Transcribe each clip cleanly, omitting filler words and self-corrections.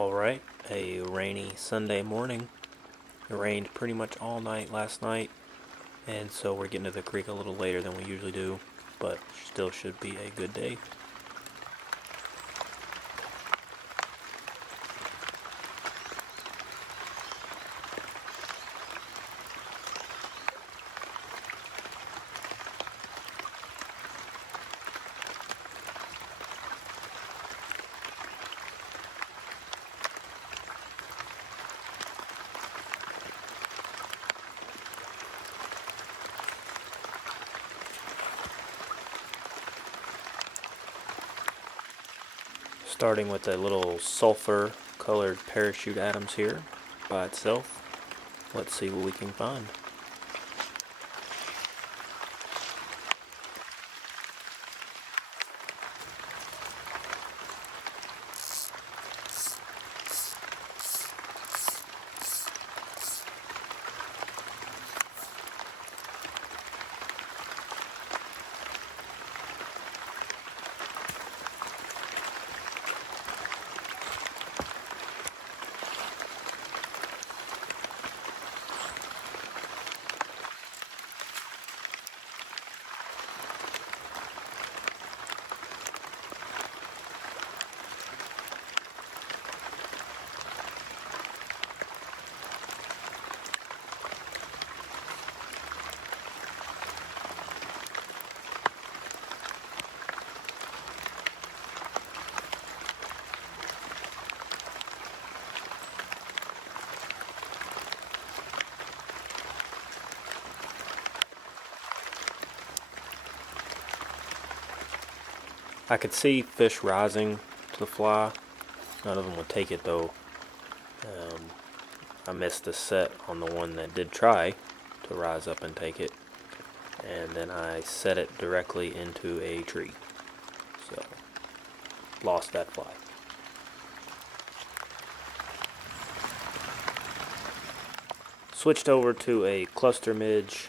Alright, a rainy Sunday morning. It rained pretty much all night last night, and so we're getting to the creek a little later than we usually do, but still should be a good day. Starting with a little sulfur colored parachute atoms here by itself. Let's see what we can find. I could see fish rising to the fly. None of them would take it though. I missed the set on the one that did try to rise up and take it, and then I set it directly into a tree, so lost that fly. Switched over to a cluster midge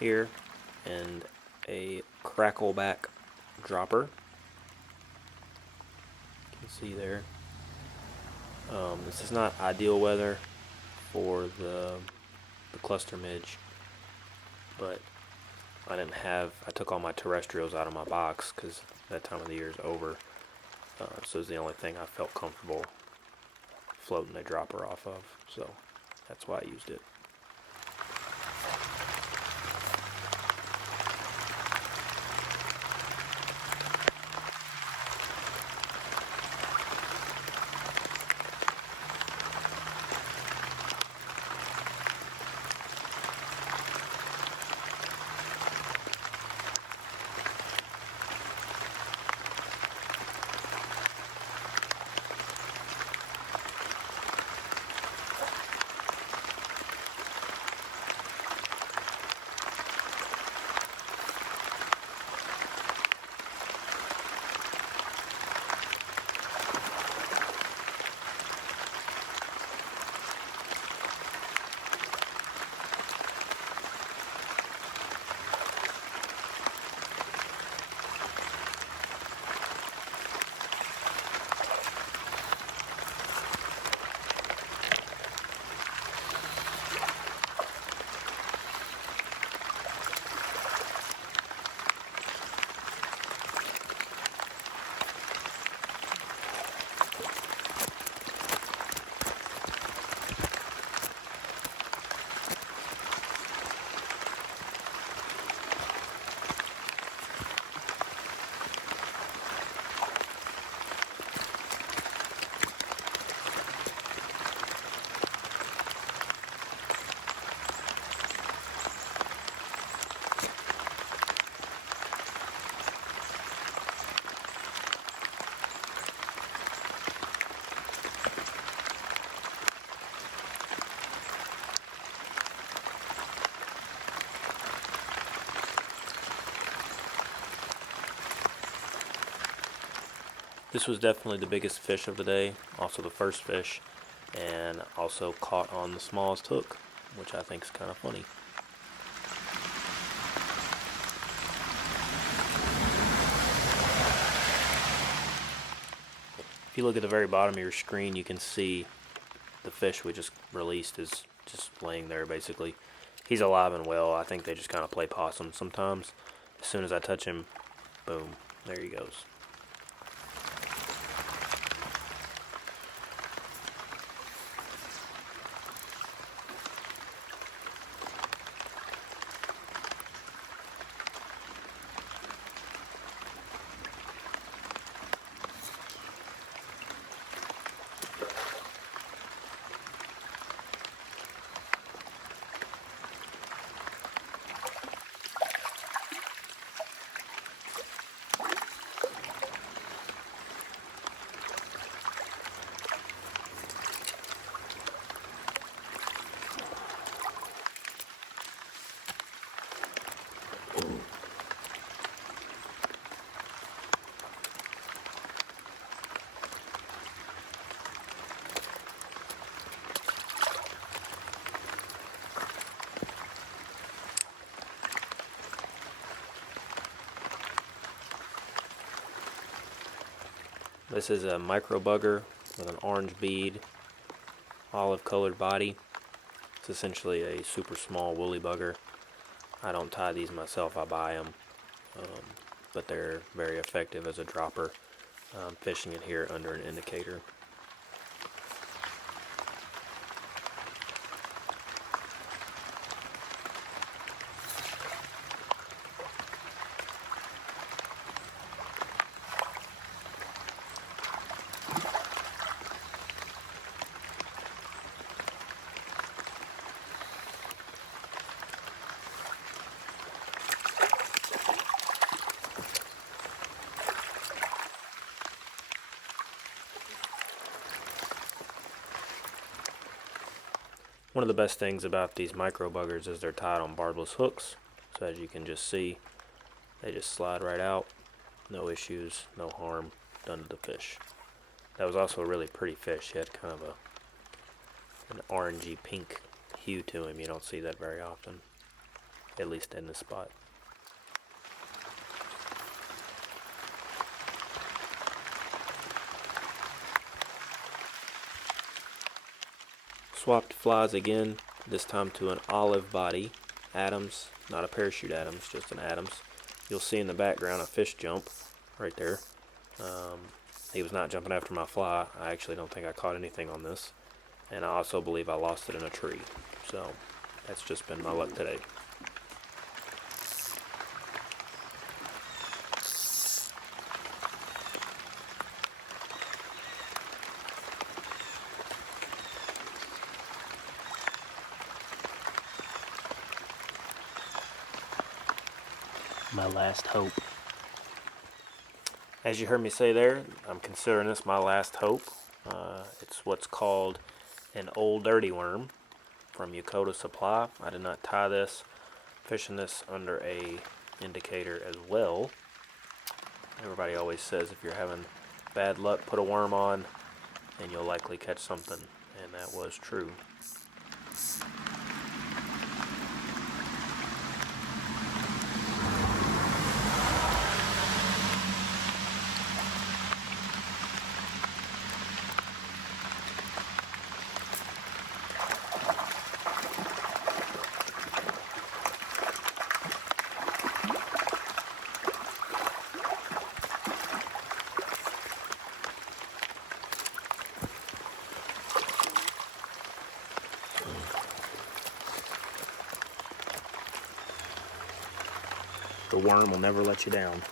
here and a crackleback dropper. You can see there. This is not ideal weather for the cluster midge, but I took all my terrestrials out of my box because that time of the year is over, so it's the only thing I felt comfortable floating a dropper off of, so that's why I used it. This was definitely the biggest fish of the day, also the first fish, and also caught on the smallest hook, which I think is kind of funny. If you look at the very bottom of your screen, you can see the fish we just released is just laying there basically. He's alive and well. I think they just kind of play possum sometimes. As soon as I touch him, boom, there he goes. This is a micro bugger with an orange bead, olive colored body. It's essentially a super small woolly bugger. I don't tie these myself, I buy them, but they're very effective as a dropper. I'm fishing it here under an indicator. One of the best things about these micro buggers is they're tied on barbless hooks, so as you can just see, they just slide right out. No issues, no harm done to the fish. That was also a really pretty fish. He had kind of an orangey pink hue to him. You don't see that very often, at least in this spot. Swapped flies again, this time to an olive body Adams, not a parachute Adams, just an Adams. You'll see in the background a fish jump right there. He was not jumping after my fly. I actually don't think I caught anything on this, and I also believe I lost it in a tree. So that's just been my luck today. My last hope. As you heard me say there, I'm considering this my last hope. It's what's called an old dirty worm from Yokota Supply. I did not tie this. Fishing this under a indicator as well. Everybody always says if you're having bad luck, put a worm on and you'll likely catch something, and that was true. The worm will never let you down.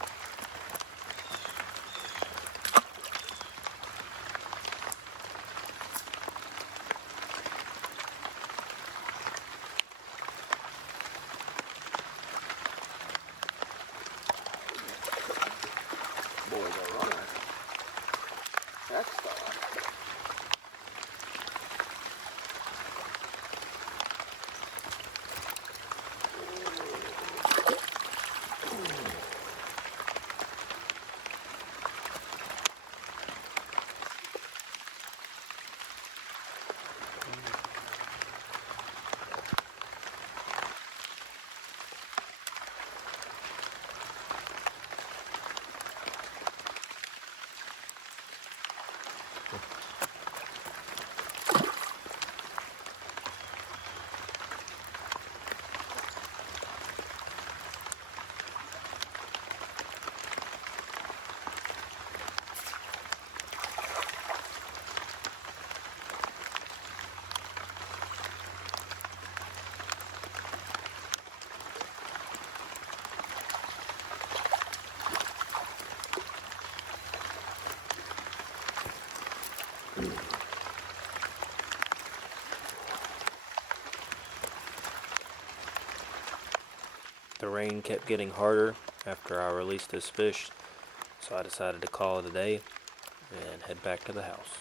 Boy, the runner. That's the one. The rain kept getting harder after I released this fish, so I decided to call it a day and head back to the house.